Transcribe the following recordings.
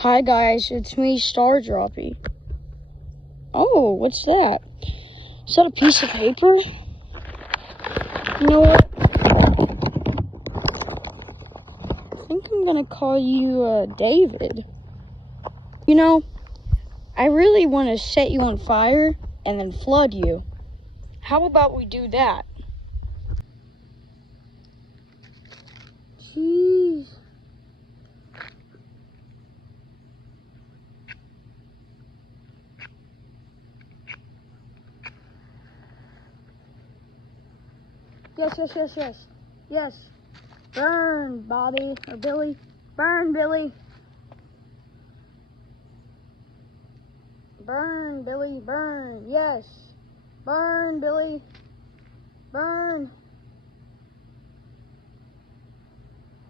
Hi guys, it's me, Star Droppy. Oh, what's that? Is that a piece of paper? You know what? I think I'm gonna call you David. You know, I really want to set you on fire and then flood you. How about we do that? Jeez. Yes. Burn, Bobby, or Billy. Burn, Billy. Burn, Billy, burn. Yes. Burn, Billy. Burn.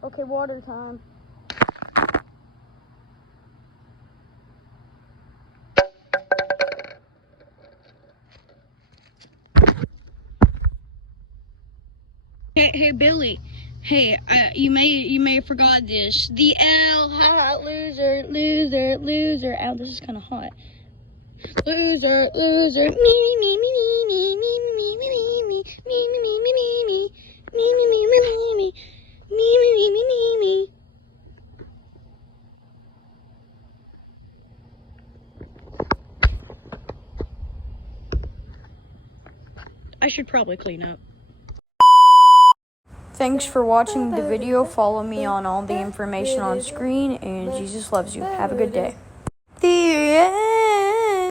Okay, water time. Hey, Billy. Hey, you may have forgot this. The L, hot loser. Ow, this is kind of hot. Loser. Me. I should probably clean up. Thanks for watching the video. Follow me on all the information on screen, and Jesus loves you. Have a good day.